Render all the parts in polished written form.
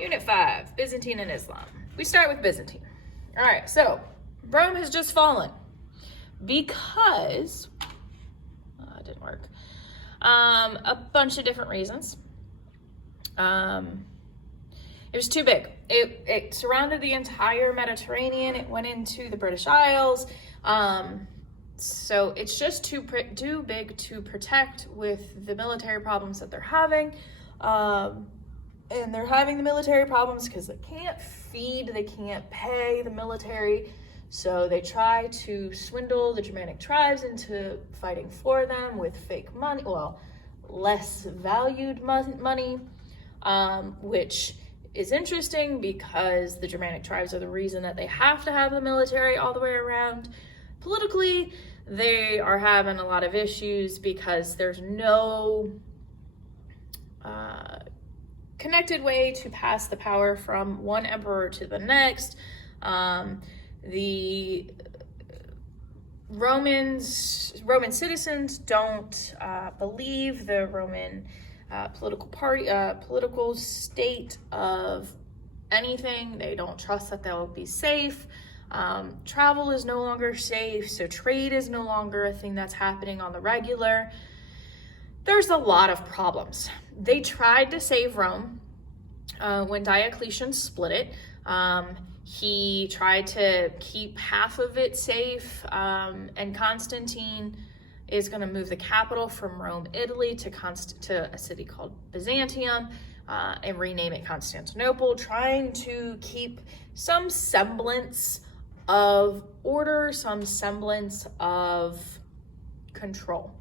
Unit 5, Byzantine and Islam. We start with Byzantine. All right, so Rome has just fallen because, it didn't work, a bunch of different reasons. It was too big. It surrounded the entire Mediterranean. It went into the British Isles. So it's just too big to protect with the military problems that they're having. And they're having the military problems because they can't feed, they can't pay the military. So they try to swindle the Germanic tribes into fighting for them with fake money, well, less valued money, which is interesting because the Germanic tribes are the reason that they have to have the military all the way around. Politically, they are having a lot of issues because there's no connected way to pass the power from one emperor to the next. The Roman citizens don't believe the Roman political state of anything. They don't trust that they'll be safe. Travel is no longer safe, so trade is no longer a thing that's happening on the regular. There's a lot of problems. They tried to save Rome when Diocletian split it. He tried to keep half of it safe, and Constantine is going to move the capital from Rome, Italy, to a city called Byzantium, and rename it Constantinople, trying to keep some semblance of order, some semblance of control.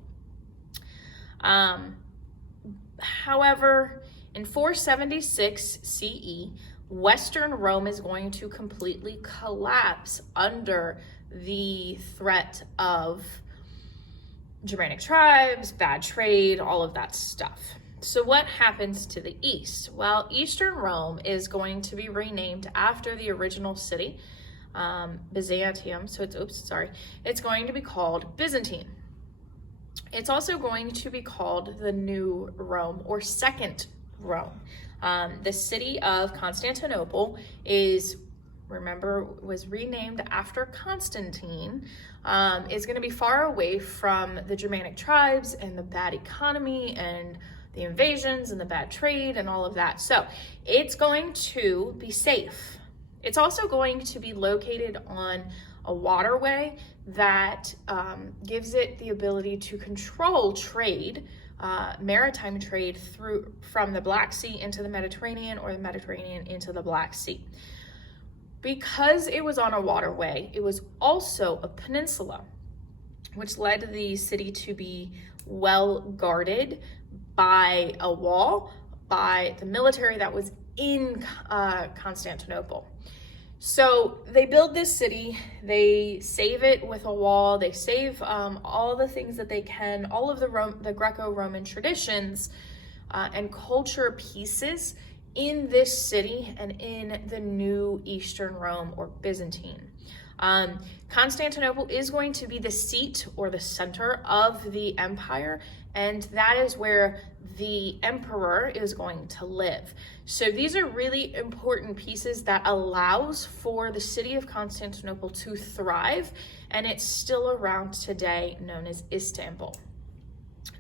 However, in 476 CE, Western Rome is going to completely collapse under the threat of Germanic tribes, bad trade, all of that stuff. So what happens to the east? Well, Eastern Rome is going to be renamed after the original city, Byzantium. So it's going to be called Byzantine. It's also going to be called the New Rome or Second Rome. The city of Constantinople was renamed after Constantine, is going to be far away from the Germanic tribes and the bad economy and the invasions and the bad trade and all of that. So it's going to be safe. It's also going to be located on a waterway that gives it the ability to control trade, maritime trade from the Black Sea into the Mediterranean or the Mediterranean into the Black Sea. Because it was on a waterway, it was also a peninsula, which led the city to be well guarded by a wall, by the military that was in Constantinople. So they build this city, they save it with a wall, they save all the things that they can, all of the Greco-Roman traditions and culture pieces in this city and in the new Eastern Rome or Byzantine. Constantinople is going to be the seat or the center of the empire, and that is where the emperor is going to live. So these are really important pieces that allows for the city of Constantinople to thrive, and it's still around today, known as Istanbul.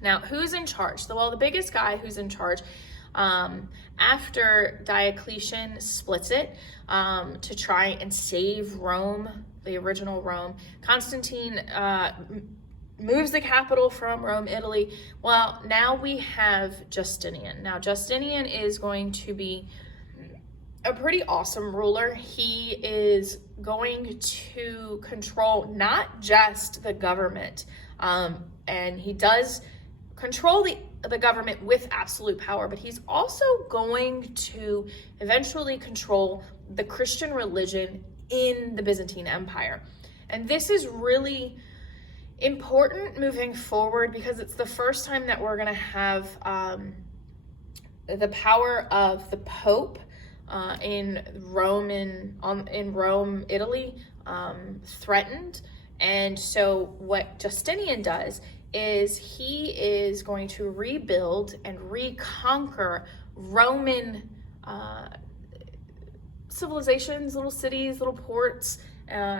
Now, who's in charge? Well, the biggest guy who's in charge after Diocletian splits it to try and save Rome, the original Rome, Constantine moves the capital from Rome, Italy. Well, now we have Justinian. Now, Justinian is going to be a pretty awesome ruler. He is going to control not just the government, and he does control the government with absolute power, but he's also going to eventually control the Christian religion in the Byzantine Empire. And this is really important moving forward because it's the first time that we're going to have the power of the Pope in Rome, Italy, threatened. And so what Justinian does is he is going to rebuild and reconquer Roman civilizations, little cities, little ports,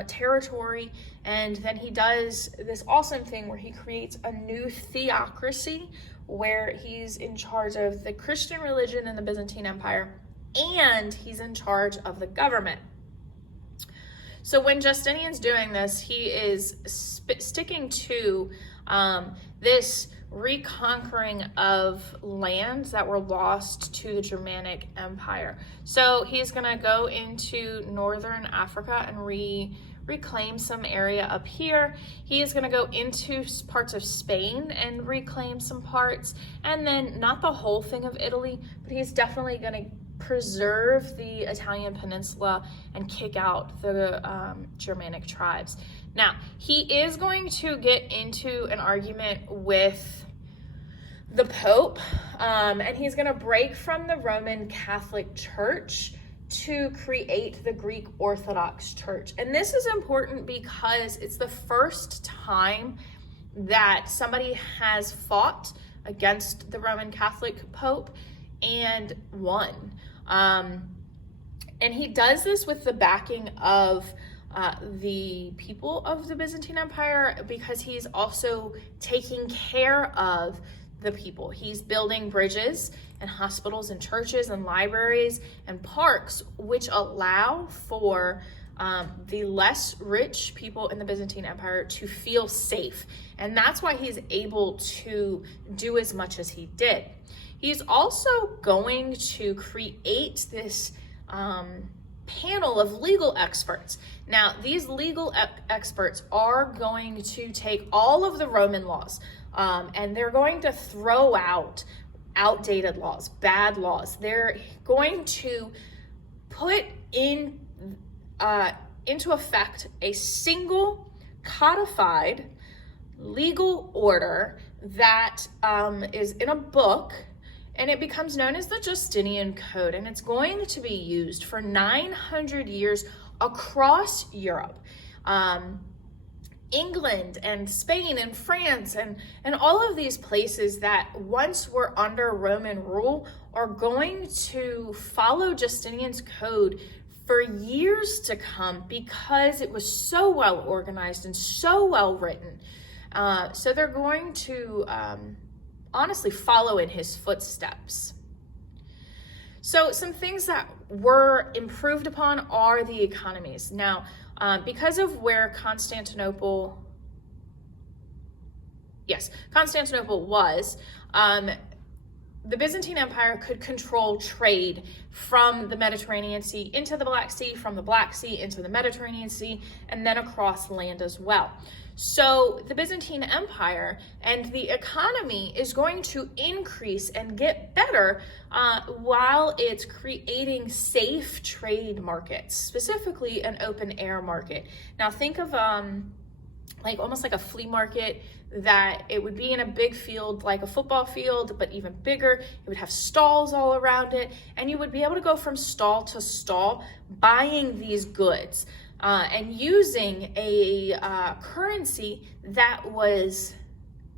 territory, and then he does this awesome thing where he creates a new theocracy where he's in charge of the Christian religion in the Byzantine Empire, and he's in charge of the government. So when Justinian's doing this, he is sticking to this reconquering of lands that were lost to the Germanic Empire. So he's going to go into northern Africa and reclaim some area up here. He is going to go into parts of Spain and reclaim some parts, and then not the whole thing of Italy, but he's definitely going to preserve the Italian peninsula and kick out the Germanic tribes. Now, he is going to get into an argument with the Pope, and he's going to break from the Roman Catholic Church to create the Greek Orthodox Church. And this is important because it's the first time that somebody has fought against the Roman Catholic Pope and won. And he does this with the backing of the people of the Byzantine Empire, because he's also taking care of the people. He's building bridges and hospitals and churches and libraries and parks, which allow for the less rich people in the Byzantine Empire to feel safe. And that's why he's able to do as much as he did. He's also going to create this panel of legal experts. Now, these legal experts are going to take all of the Roman laws, and they're going to throw out outdated laws, bad laws. They're going to put into effect a single codified legal order that is in a book, and it becomes known as the Justinian Code, and it's going to be used for 900 years across Europe. England and Spain and France and all of these places that once were under Roman rule are going to follow Justinian's code for years to come, because it was so well organized and so well written. So they're going to honestly follow in his footsteps. So some things that were improved upon are the economies. Now, because of where Constantinople was, the Byzantine Empire could control trade from the Mediterranean Sea into the Black Sea, from the Black Sea into the Mediterranean Sea, and then across land as well. So the Byzantine Empire and the economy is going to increase and get better while it's creating safe trade markets, specifically an open air market. Now think of almost like a flea market, that it would be in a big field, like a football field, but even bigger. It would have stalls all around it, and you would be able to go from stall to stall buying these goods and using a currency that was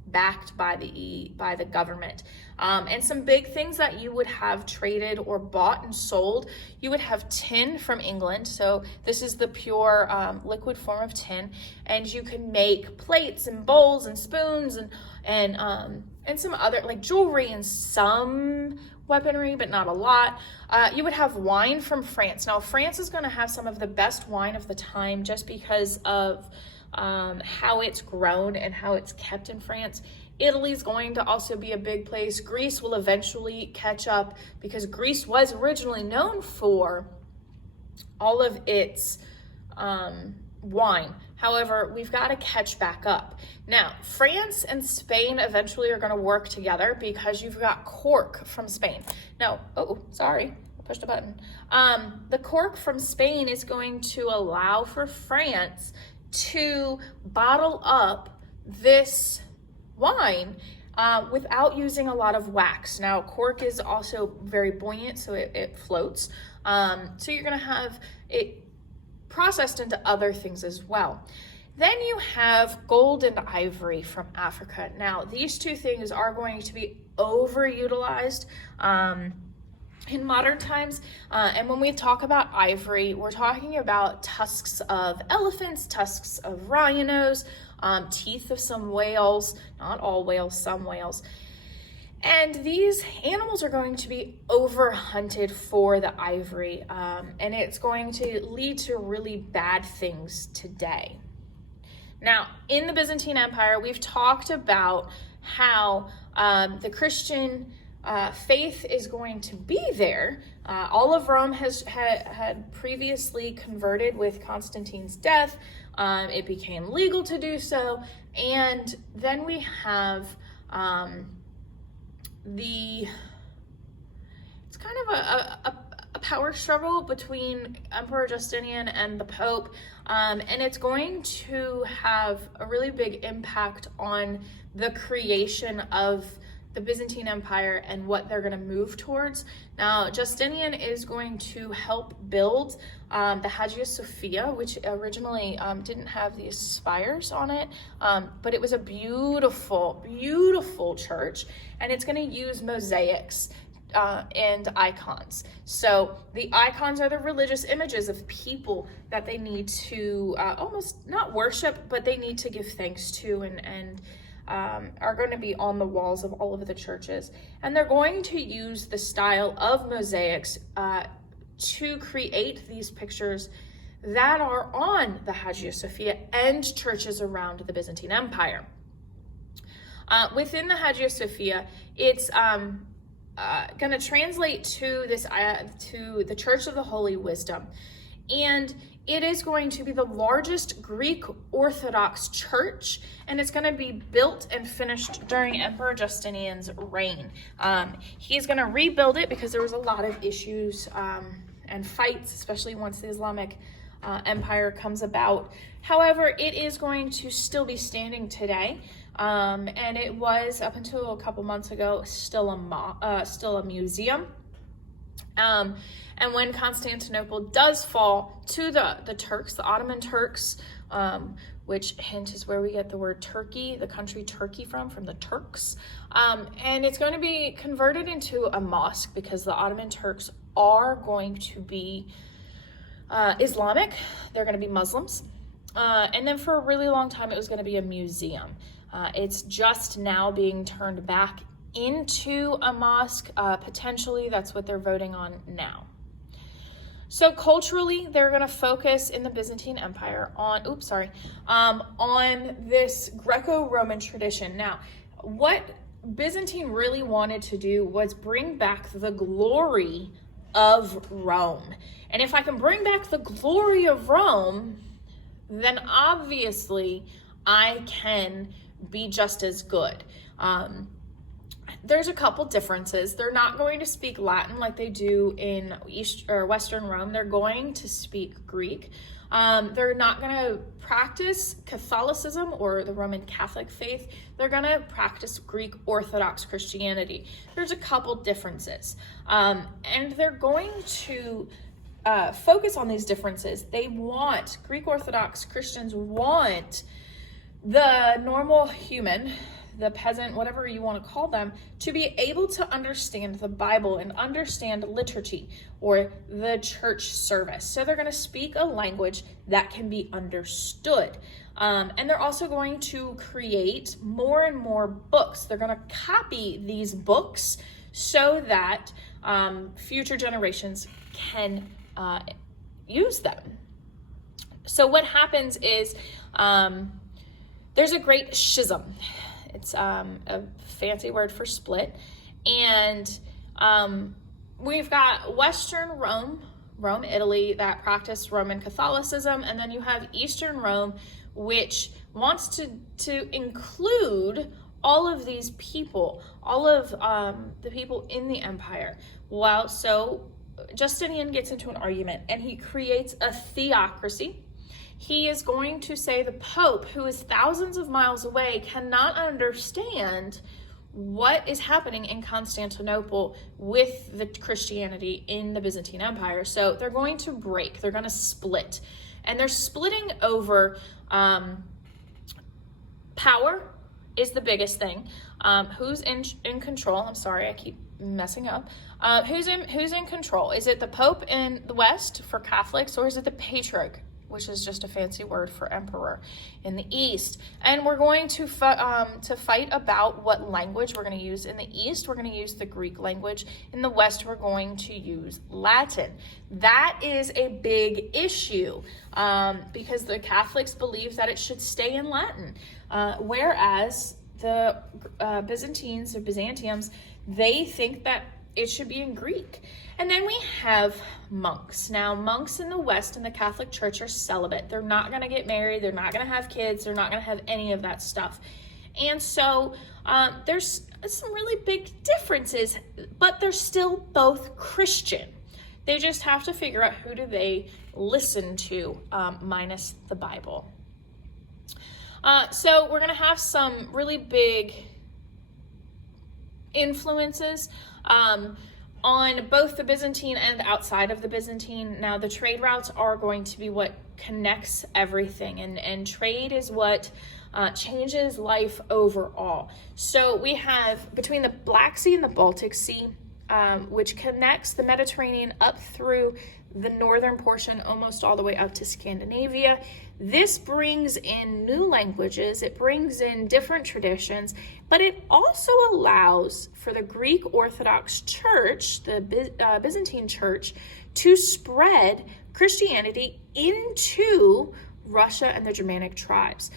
backed by the government. And some big things that you would have traded or bought and sold, you would have tin from England. So this is the pure liquid form of tin, and you can make plates and bowls and spoons and some other, like jewelry and some weaponry, but not a lot. You would have wine from France. Now, France is going to have some of the best wine of the time just because of how it's grown and how it's kept in France. Italy's going to also be a big place. Greece will eventually catch up, because Greece was originally known for all of its wine. However, we've got to catch back up. Now, France and Spain eventually are going to work together, because you've got cork from Spain. Now, oh, sorry, I pushed a button. The cork from Spain is going to allow for France to bottle up this wine without using a lot of wax. Now, cork is also very buoyant, so it floats. So you're going to have it processed into other things as well. Then you have gold and ivory from Africa. Now, these two things are going to be overutilized. in modern times. And when we talk about ivory, we're talking about tusks of elephants, tusks of rhinos, teeth of some whales, not all whales, some whales. And these animals are going to be overhunted for the ivory, and it's going to lead to really bad things today. Now, in the Byzantine Empire, we've talked about how the Christian faith is going to be there. All of Rome had previously converted with Constantine's death. It became legal to do so. And then we have it's kind of a power struggle between Emperor Justinian and the Pope, and it's going to have a really big impact on the creation of the Byzantine Empire and what they're going to move towards. Now, Justinian is going to help build the Hagia Sophia, which originally didn't have these spires on it, but it was a beautiful, beautiful church, and it's going to use mosaics and icons. So the icons are the religious images of people that they need to almost not worship, but they need to give thanks to, and are going to be on the walls of all of the churches. And they're going to use the style of mosaics to create these pictures that are on the Hagia Sophia and churches around the Byzantine Empire. Within the Hagia Sophia, it's going to translate to this to the Church of the Holy Wisdom, and it is going to be the largest Greek Orthodox church, and it's going to be built and finished during Emperor Justinian's reign. He's going to rebuild it because there was a lot of issues and fights, especially once the Islamic Empire comes about. However, it is going to still be standing today, and it was, up until a couple months ago, still a museum. And when Constantinople does fall to the Turks, the Ottoman Turks, which hint is where we get the word Turkey, the country Turkey from the Turks, and it's going to be converted into a mosque because the Ottoman Turks are going to be Islamic. They're going to be Muslims. And then for a really long time, it was going to be a museum. It's just now being turned back into a mosque. Potentially, that's what they're voting on now. So culturally, they're going to focus in the Byzantine Empire on this Greco-Roman tradition. Now, what Byzantine really wanted to do was bring back the glory of Rome. And if I can bring back the glory of Rome, then obviously I can be just as good. There's a couple differences. They're not going to speak Latin like they do in East or Western Rome. They're going to speak Greek. They're not going to practice Catholicism or the Roman Catholic faith. They're going to practice Greek Orthodox Christianity. There's a couple differences. And they're going to focus on these differences. Greek Orthodox Christians want the normal human, the peasant, whatever you want to call them, to be able to understand the Bible and understand liturgy or the church service. So they're going to speak a language that can be understood. And they're also going to create more and more books. They're going to copy these books so that future generations can use them. So what happens is there's a great schism. It's a fancy word for split. And we've got Western Rome, Italy, that practiced Roman Catholicism. And then you have Eastern Rome, which wants to include all of these people, all of the people in the empire. Well, so Justinian gets into an argument and he creates a theocracy. He is going to say the Pope, who is thousands of miles away, cannot understand what is happening in Constantinople with the Christianity in the Byzantine Empire. So they're going to break. They're going to split. And they're splitting over power is the biggest thing. Who's in control? I'm sorry, I keep messing up. Who's in control? Is it the Pope in the West for Catholics, or is it the Patriarch, which is just a fancy word for emperor, in the East? And we're going to fight about what language we're going to use. In the East, we're going to use the Greek language. In the West, we're going to use Latin. That is a big issue because the Catholics believe that it should stay in Latin, whereas the Byzantians, they think that it should be in Greek. And then we have monks. Now, monks in the West in the Catholic Church are celibate. They're not going to get married. They're not going to have kids. They're not going to have any of that stuff. And so there's some really big differences, but they're still both Christian. They just have to figure out who do they listen to, minus the Bible. So we're going to have some really big influences on both the Byzantine and outside of the Byzantine. Now, the trade routes are going to be what connects everything, and trade is what changes life overall. So we have between the Black Sea and the Baltic Sea, which connects the Mediterranean up through the northern portion, almost all the way up to Scandinavia. This brings in new languages, it brings in different traditions, but it also allows for the Greek Orthodox Church, the Byzantine Church, to spread Christianity into Russia and the Germanic tribes.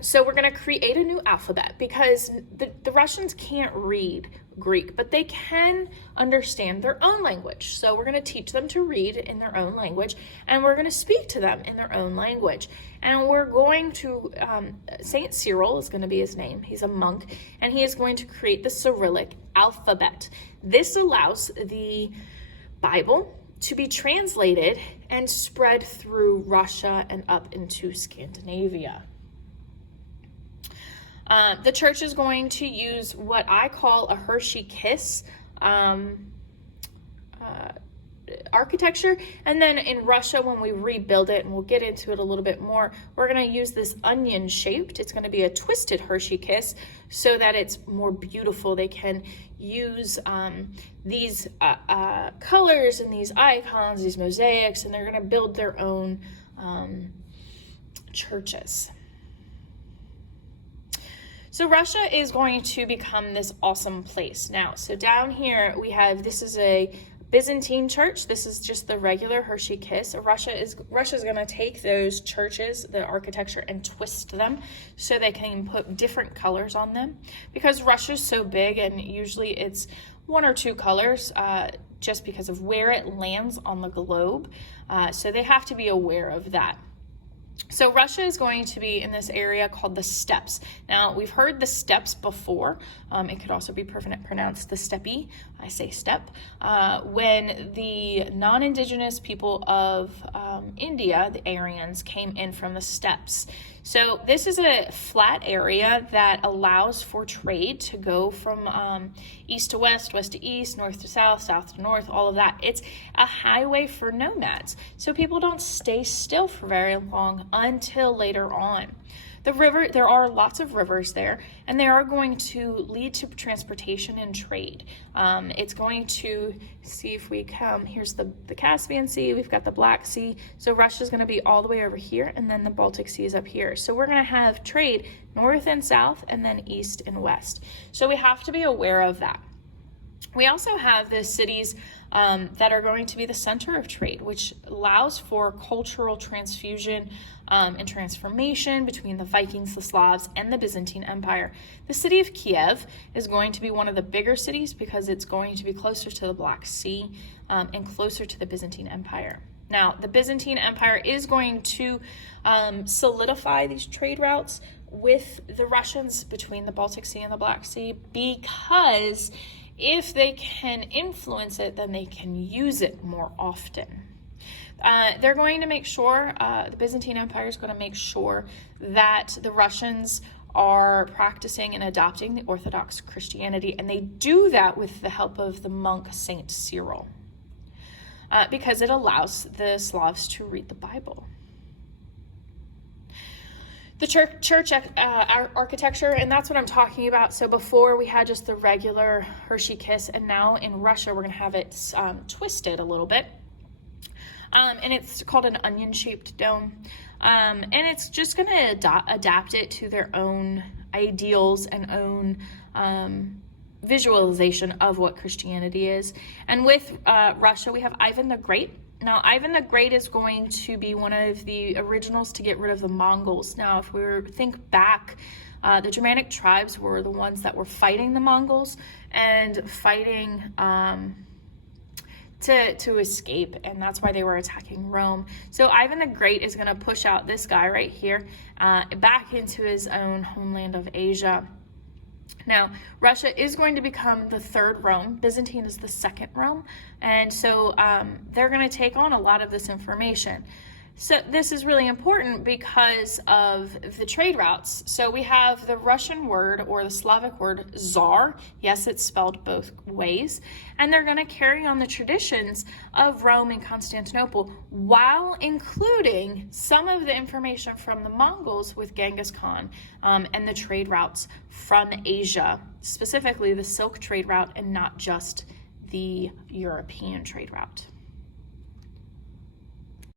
So we're going to create a new alphabet because the Russians can't read Greek, but they can understand their own language. So we're going to teach them to read in their own language, and we're going to speak to them in their own language. And we're going to, Saint Cyril is going to be his name. He's a monk, and he is going to create the Cyrillic alphabet. This allows the Bible to be translated and spread through Russia and up into Scandinavia. The church is going to use what I call a Hershey kiss architecture. And then in Russia, when we rebuild it, and we'll get into it a little bit more, we're going to use this onion shaped. It's going to be a twisted Hershey kiss so that it's more beautiful. They can use these colors and these icons, these mosaics, and they're going to build their own churches. So Russia is going to become this awesome place. Now, so down here we have, this is a Byzantine church. This is just the regular Hershey kiss. Russia's going to take those churches, the architecture, and twist them so they can put different colors on them. Because Russia's so big, and usually it's one or two colors just because of where it lands on the globe. So they have to be aware of that. So Russia is going to be in this area called the steppes. Now, we've heard the steppes before. It could also be pronounced the steppe. I say steppe. When the non-indigenous people of India, the Aryans, came in from the steppes. So this is a flat area that allows for trade to go from east to west, west to east, north to south, south to north, all of that. It's a highway for nomads. So people don't stay still for very long until later on. The river, there are lots of rivers there, and they are going to lead to transportation and trade. It's going to, see if we come, here's the Caspian Sea, we've got the Black Sea, so Russia's going to be all the way over here, and then the Baltic Sea is up here. So we're going to have trade north and south, and then east and west. So we have to be aware of that. We also have the cities that are going to be the center of trade, which allows for cultural transfusion and transformation between the Vikings, the Slavs, and the Byzantine Empire. The city of Kiev is going to be one of the bigger cities because it's going to be closer to the Black Sea and closer to the Byzantine Empire. Now, the Byzantine Empire is going to solidify these trade routes with the Russians between the Baltic Sea and the Black Sea, because if they can influence it, then they can use it more often. They're going to make sure, the Byzantine Empire is going to make sure that the Russians are practicing and adopting the Orthodox Christianity, and they do that with the help of the monk Saint Cyril, because it allows the Slavs to read the Bible. the church architecture, and that's what I'm talking about. So before we had just the regular Hershey kiss, and now in Russia we're going to have it twisted a little bit. And it's called an onion-shaped dome. And it's just going to adapt it to their own ideals and own visualization of what Christianity is. And with Russia, we have Ivan the Great. Now, Ivan the Great is going to be one of the originals to get rid of the Mongols. Now, if we think back, the Germanic tribes were the ones that were fighting the Mongols and fighting to escape, and that's why they were attacking Rome. So Ivan the Great is going to push out this guy right here back into his own homeland of Asia. Now, Russia is going to become the third Rome. Byzantine is the second Rome. And so they're going to take on a lot of this information. So this is really important because of the trade routes. So we have the Russian word, or the Slavic word, czar. Yes, it's spelled both ways. And they're going to carry on the traditions of Rome and Constantinople while including some of the information from the Mongols with Genghis Khan and the trade routes from Asia, specifically the Silk trade route and not just the European trade route.